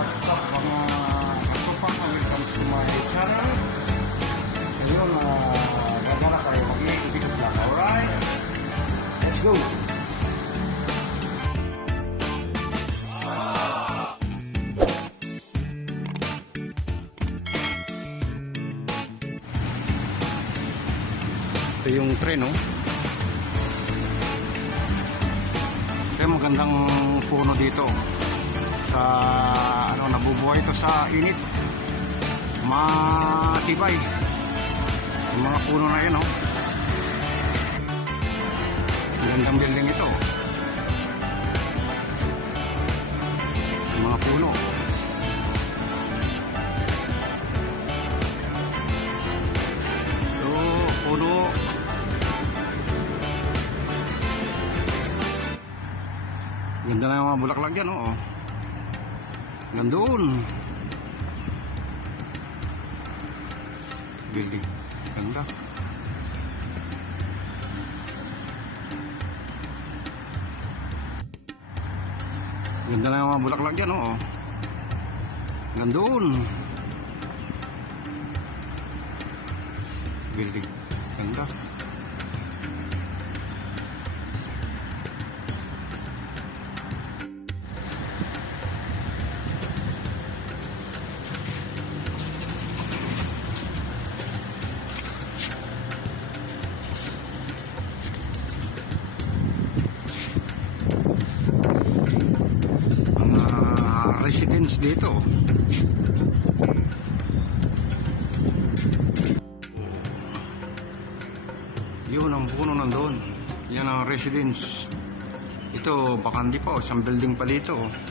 what's up mga kasupan welcome to my channel ngayon uh, gagana kayo mag-iibig lang alright let's go ito yung train oh kaya magandang puno dito. Sa, ano, nabubuhay ito sa init. Matibay. Yung mga puno na yan, oh. Magandang building ito. Yung mga puno. Ito, puno. Ganda na yung mga bulaklak yan, oh. Gandun. Building. Ganda. Ganda na yung mga bulaklak dyan, oh. Gandun. Building. Ganda. mga residents dito. Yun ang puno nandun. Yan ang residence. Ito, baka hindi pa. oh, Isang building pa dito. oh.